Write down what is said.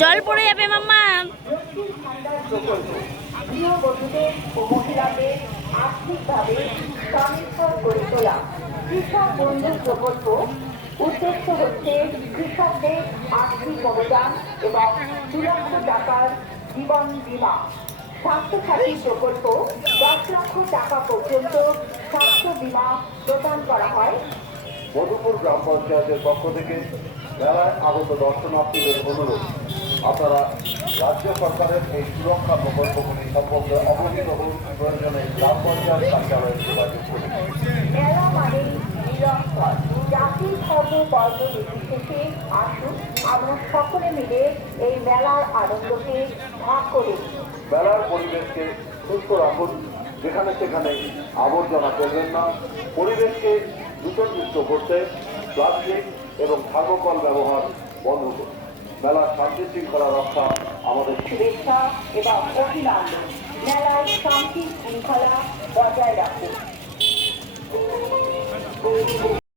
জল পড়ে যাবে মাম্মা। গৃহবধূদের ও মহিলাদের আর্থিকভাবে স্বনির্ভর করে তোলা কৃষক বন্ধু প্রকল্প উদ্দেশ্য হচ্ছে কৃষকদের আর্থিক অনুদান এবং 2 লক্ষ টাকার জীবন বীমা। স্বাস্থ্যসাথী প্রকল্প 10 লক্ষ টাকা পর্যন্ত স্বাস্থ্য বীমা প্রদান করা হয়। মধুপুর গ্রাম পঞ্চায়েতের পক্ষ থেকে মেলায় আগত দর্শনার্থীদের অনুরোধ, আপনারা রাজ্য সরকারের এই সুরক্ষা প্রকল্পগুলি সম্পর্কে অবহিত হন। প্রয়োজনে গ্রাম পঞ্চায়েত কার্যালয়ে যোগাযোগ করুন। মেলা মানে নিরন্তর জাতি ধর্ম বর্ণ নির্বিশেষে আসুন, আমরা সকলে মিলে এই মেলার আনন্দকে ভাগ করি। মেলার পরিবেশকে সুস্থ রাখুন, যেখানে সেখানে আবর্জনা করবেন না। পরিবেশকে দূষণমুক্ত করতে প্লাস্টিক এবং থার্মোকল ব্যবহার বন্ধ করুন। মেলার শান্তি শৃঙ্খলা রক্ষা আমাদের শুভেচ্ছা এবং অভিনন্দন। মেলায় শান্তি শৃঙ্খলা বজায় রাখুন।